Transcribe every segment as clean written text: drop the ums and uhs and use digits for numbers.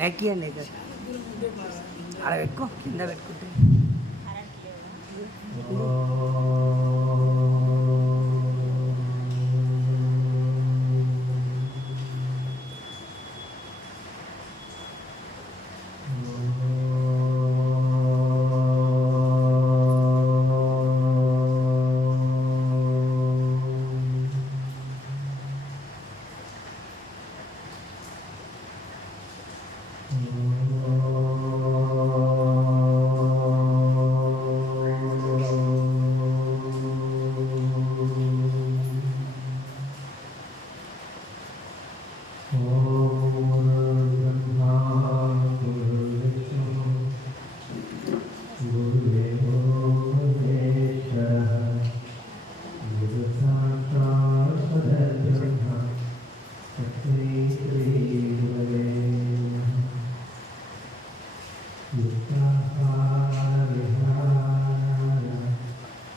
నెక్కి అండి అలా పెట్టుకో కింద పెట్టుకుంటే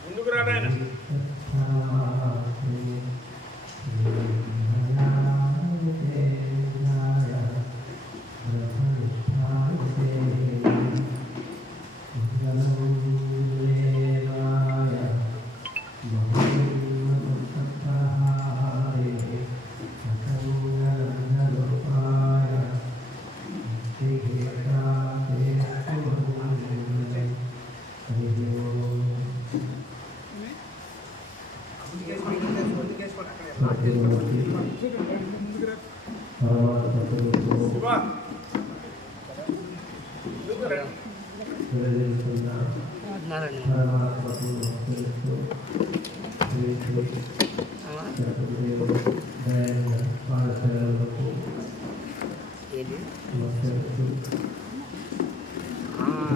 ముందుకు రాడాయన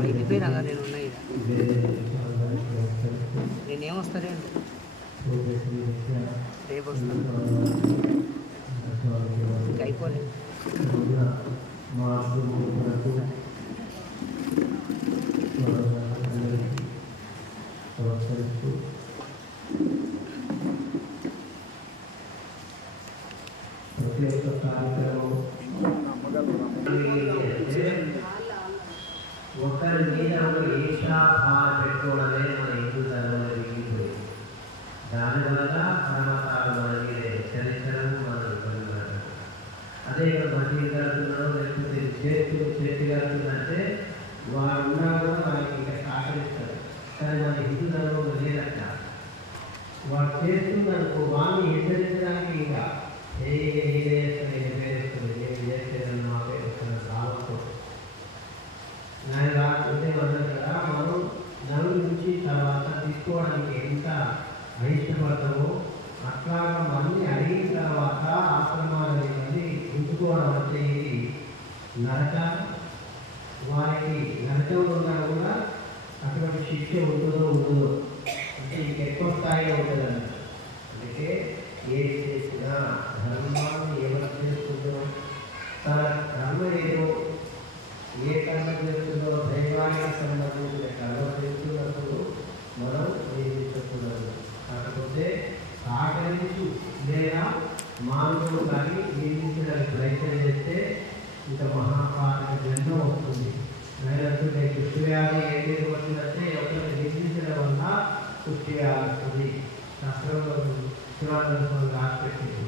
వెళ్ళిపోయినా నేను ఉన్నాయి నేనేమొస్తానే రేపు వస్తాను అయిపోలేదు ప్రతి ఒక్క కార్యక్రమం ఒకరి మీద ఈర్షాభావం పెట్టుకోవడమే మన హిందూ ధర్మంలో మిగిలిపోయింది. దానివల్ల పరమతాలు మనకి హెచ్చరించడం మన ఇబ్బంది పడడం. అదే మంచి కలుగుతున్నారో లేకపోతే చేతి కలుగుతుందంటే వారు ఉన్నా కూడా మనకి ఇంకా సహకరిస్తారు. కానీ మన హిందూ ధర్మంలో లేదట. వాడు చేస్తుందనుకో వాడిని హెచ్చరించడానికి ఇంకా రాకుంటే మనం కదా మనం నలుగు నుంచి తర్వాత తీసుకోవడానికి ఎంత అయిష్టపడతామో అట్లాగా మళ్ళీ అడిగిన తర్వాత ఆశ్రమాలని మళ్ళీ ఉంచుకోవడం అంటే ఇది నరకం. వారికి నరకం ఉన్నా కూడా అటువంటి శిక్ష ఉంటుందో అంటే ఇంకెక్కువ స్థాయిలో ఉంటుంది అన్నమాట. అందుకే ఏది చేసినా ధర్మాన్ని ఎవరు చేస్తుందో తన కర్మ ఏదో ఏ కర్మ చేస్తుందో దైవానికి సంబంధించిన కర్మ చేస్తున్నప్పుడు మనం ఏది చెప్తున్నాము. కాకపోతే సహకరించు లేదా మానవుడు కానీ నిందించడానికి ప్రయత్నం చేస్తే ఇంత మహాపాతక జన్మ వస్తుంది. నైనంటే కుష్టివ్యాధి ఏది వచ్చిందంటే ఎవరిని నిందించడం వల్ల కుష్టివ్యాధి వస్తుంది. శాస్త్రంలో శివానంద రాసిపెట్టింది.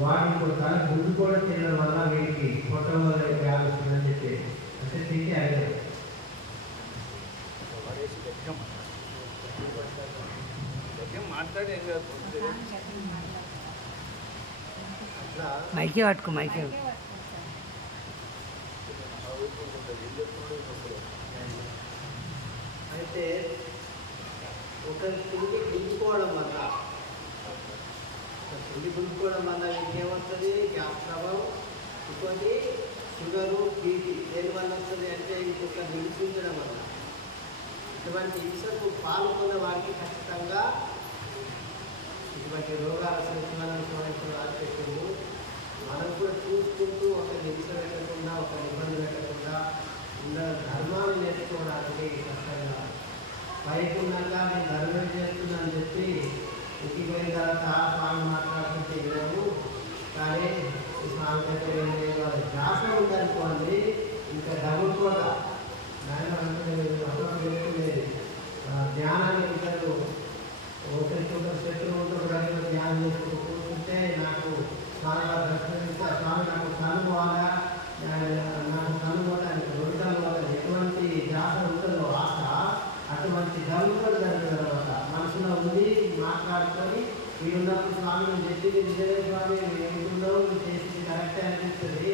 వాటిని కొన్నిసార్లు ముందు కూడా తినడం వల్ల వీటికి పొట్ట వల్ల వ్యాధి వస్తుందని చెప్పి అంటే తింటే అదే మైకే పట్టుకో మైకే అయితే ఒకరి తిండి గుంజుకోవడం వల్ల ఇంకేమవుతుంది గ్యాస్ ప్రభావం ఇంకోటి షుగరు బీపీ దేని వల్ల వస్తుంది అంటే ఇంకొక నిలిపించడం వల్ల ఇటువంటి హింసకు పాల్గొన్న వారికి ఖచ్చితంగా ఇటువంటి రోగాలు సంబంధించిన రాసిపెట్టింది. మనం కూడా చూసుకుంటూ ఒక హింస పెట్టకుండా ఒక ఇబ్బంది పెట్టకుండా ధర్మాన్ని నేర్చుకోవడానికి కష్టంగా పైకున్నాక నేను ధర్మం చేస్తున్నాను చెప్పి ఇంటికి పోయిన తర్వాత స్వామి మాట్లాడుతుంటే వినము. కానీ ఈ స్వామి దగ్గర వాళ్ళ ధ్యాస ఉందనుకోండి ఇంకా డబుల్ కూడా నాయన అంటే లేదు ధ్యానాన్ని ఇద్దరు ఒకరికొకరు శత్రువులతో కూడా ధ్యానం చేసుకుంటూ కూర్చుంటే నాకు చాలా దర్శనమిస్తా స్వామి నాకు కనుగోవాలా నాకు కనుగోవడానికి దొరకాలి వల్ల ఎటువంటి ధ్యాస ఉంటుందో ఆశ అటువంటి గౌరవం జరగడం తర్వాత మనసులో ఉండి మాట్లాడుకొని మీరున్నప్పుడు స్వామిని చెప్పింది నిజమే స్వామి ఏముందో మీరు చేసింది కరెక్టే అనిపిస్తుంది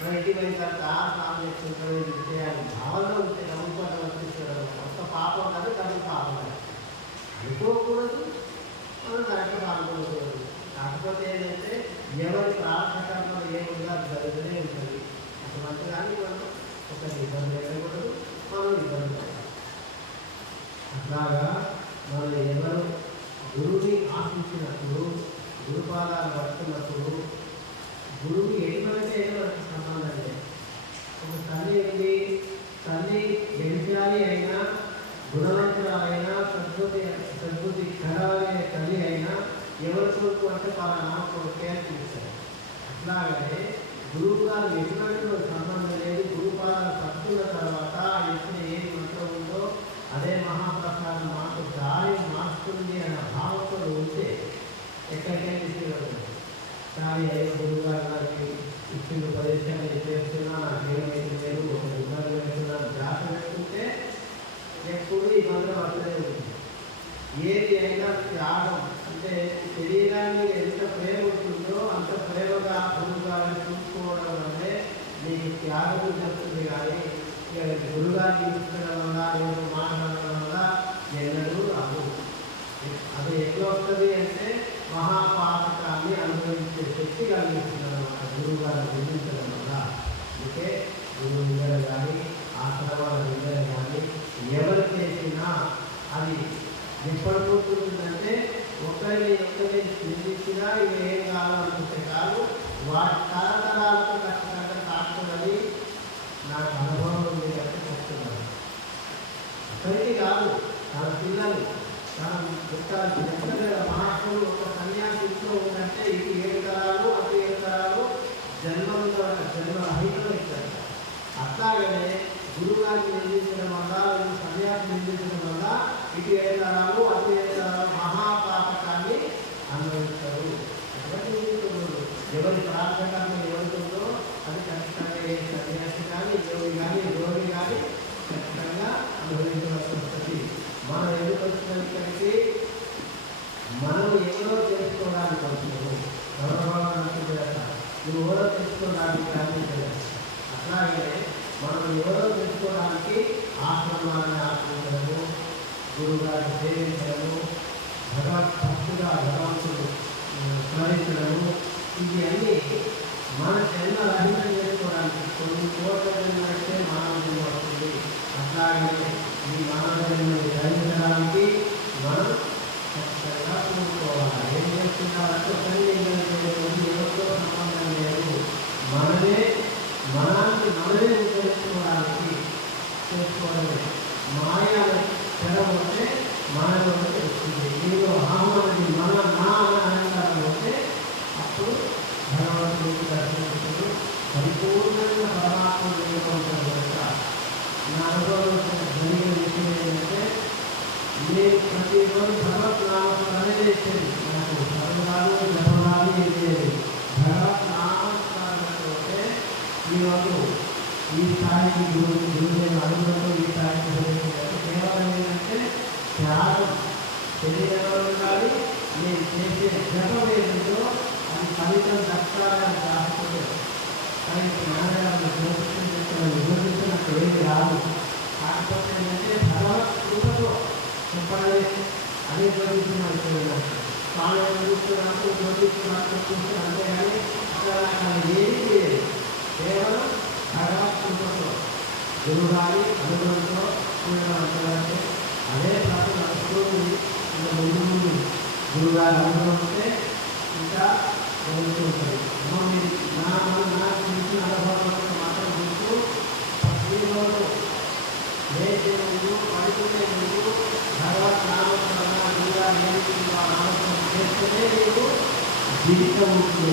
బయటికి పోయిన తర్వాత స్వామి చెప్తుంటాడు ఇది చేయాలి భావనలో ఉంటే నమ్ముకోవడం అనిపిస్తుంది ఒక్క పాపం కాదు డబ్బు పాపం కాదు అనుకోకూడదు మనం కరెక్ట్ పాల్గొనకూడదు కాకపోతే ఏంటంటే ఎవరి ప్రార్థకంలో ఏముందో అది జరుగుతూనే ఉంటుంది అటువంటి దాన్ని మనం ఒకటి ఇబ్బంది పెట్టకూడదు మనం ఇబ్బంది పడాలి అట్లాగా మనం ఎవరు గురువుని ఆశించినప్పుడు గురుపాదాలు పడుతున్నప్పుడు గురువు ఎటువంటి మనకు సంబంధం లేదు ఒక తల్లి ఉంది తల్లి గెలిచాలి అయినా గుణవంతురాలైనా సద్బుద్ధి కరాలనే తల్లి అయినా ఎవరి కొరకు అంటే వాళ్ళ నామకు కేర్ చూస్తారు అట్లాగనే గురువు గారు ఎటువంటి సంబంధం లేదు గురుపాదాలు పట్టుకున్న తర్వాత ఎప్పుడు ఏది మంత్రం ఉందో అదే మహాప్రసాదం మాకు దారి మార్చుతుంది అన్న భావంతో ఉంటే ఎక్కడికైనా తీసుకెళ్ళదు కానీ అయ్యో గురువు గారు నాకు ఇచ్చిన ప్రదేశాన్ని చేస్తున్నా నాకు ఏమైతే లేదు ఒక ఉద్యోగం వేస్తున్నాను జాత పెట్టుకుంటే ఎప్పుడు ఈ మంత్రం అట్లనే ఉంటుంది ఏది అయినా త్యాగం అంటే శరీరాన్ని ఎంత ప్రేమ ఉంటుందో అంత ప్రేమగా గురువు గారిని చూసుకోవడం వల్లే నీకు త్యాగం చెప్తుంది కానీ గురుగారిని చూసుకోవడం వల్ల నేను మాట్లాడడం వల్ల ఎన్నడూ రాదు అది ఎట్లా వస్తుంది అంటే మహాపాతకాన్ని అనుభవించే శక్తి కలిగిస్తుంది అన్నమాట గురువు గారిని గుర్తించడం వల్ల అందుకే గురువు దగ్గర కానీ ఆశ్రమాల దగ్గర కానీ ఎవరు చేసినా అది ఎప్పటి పోతుందంటే ఒకరిని చింతించినా ఇవి ఏం కావాలనుకుంటే కాదు వాటి తరతరాలకు ఖచ్చితంగా కాస్తుందని నాకు అనుభవం ఉంది అంటే చెప్తున్నాను ఒకరికి కాదు తన పిల్లలు తన మహాత్ములు ఒక సన్యాసి ఇంట్లో ఉందంటే ఇది 7 తరాలు అటు 7 తరాలు జన్మరహితం ఇస్తారు అట్లాగనే గురువుగారికి నిందించడం వల్ల సన్యాసి నిందించడం వల్ల ఇటు 7 తరాలు అటు 7 తరాలు మహాపాతకాన్ని అనుభవిస్తారు ఎవరి ప్రార్థకాన్ని ఎవరితో అది ఖచ్చితంగా ఏ సన్యాసి కానీ యోగి కానీ యోగి కానీ ఖచ్చితంగా అనుభవించవలసి వస్తుంది మనం ఎందుకు వచ్చిన ఇక్కడికి మనం ఎవరో తెలుసుకోవడానికి వస్తున్నాము గౌరవం అంటుంది కదా నువ్వు ఎవరో తెలుసుకోవడానికి ప్రయత్నించలేదు అట్లాగే మనం ఎవరో తెలుసుకోవడానికి ఆశ్రమాన్ని ఆశ్రయించడము గురువుగారిని సేవించడము భగవద్భక్తుగా భగవంతుడు స్మరించడము ఇవి అన్నీ మన జన్మ రహితం చేసుకోవడానికి కొన్ని కోట్ల జన్మ అయితే మానవ జన్మ వస్తుంది అట్లాగే ఈ మానవ జన్మని ధరించడానికి మనం ఖచ్చితంగా చూసుకోవాలి ఏం చేస్తున్నారంటే ఎవరితో సంబంధం లేదు మనమే ఉపయోగించుకోవడానికి చేసుకోవడమే మాయ తెరవస్తే మానవ వస్తుంది దీనిలో అహమని మన నా అహంకారం వస్తే అప్పుడు భగవంతుడికి దర్శనమిస్తుంది పరిపూర్ణంగా పరమాత్మ వేయబడతారు కనుక నా అనుభవం జరిగిన విషయం ఏంటంటే నేను ప్రతిరోజు భగవద్నామస్మరణ చేసేది నాకు సర్వరాలు జపరాలు చేసేది భగవద్నామస్మరణ అంటే ఈరోజు ఈ స్థాయికి గురువులైన అనుభవంతో ఈ స్థాయికి కేవలం ఏంటంటే త్యాగం శరీరంలో ఉండాలి నేను చేసే జపం ఏదో అది ఫలితం దక్కాలని రాకపోతే కానీ జ్ఞానాన్ని విమర్శించినట్టు ఏమి రాదు కాకపోతే ఏంటంటే భగవత్ కృపతో చెప్పాలి అదే జరుగుతున్నాను స్వామి చూస్తున్నప్పుడు జోడిస్తున్నప్పుడు చూస్తే అంతేగాని అక్కడ ఏది లేదు కేవలం భగవత్ కృపతో గురుగారి అనుభవంతో చూడడం అంతకంటే అదే ప్రాంతం నడుస్తుంది ఇంకా ముందు గురుగారి అనుభవం ఉంటే ఇంకా జరుగుతూ ఉంటుంది మీరు నాకు తెలిసిన అనుభవం మాత్రం చూస్తూ ప్రతిరోజు లేచే ముందు పడుకునే ముందు భగవత్ నామస్మరణ గురుగారు నామస్మరణ చేస్తేనే మీకు జీవితం ఉంటుంది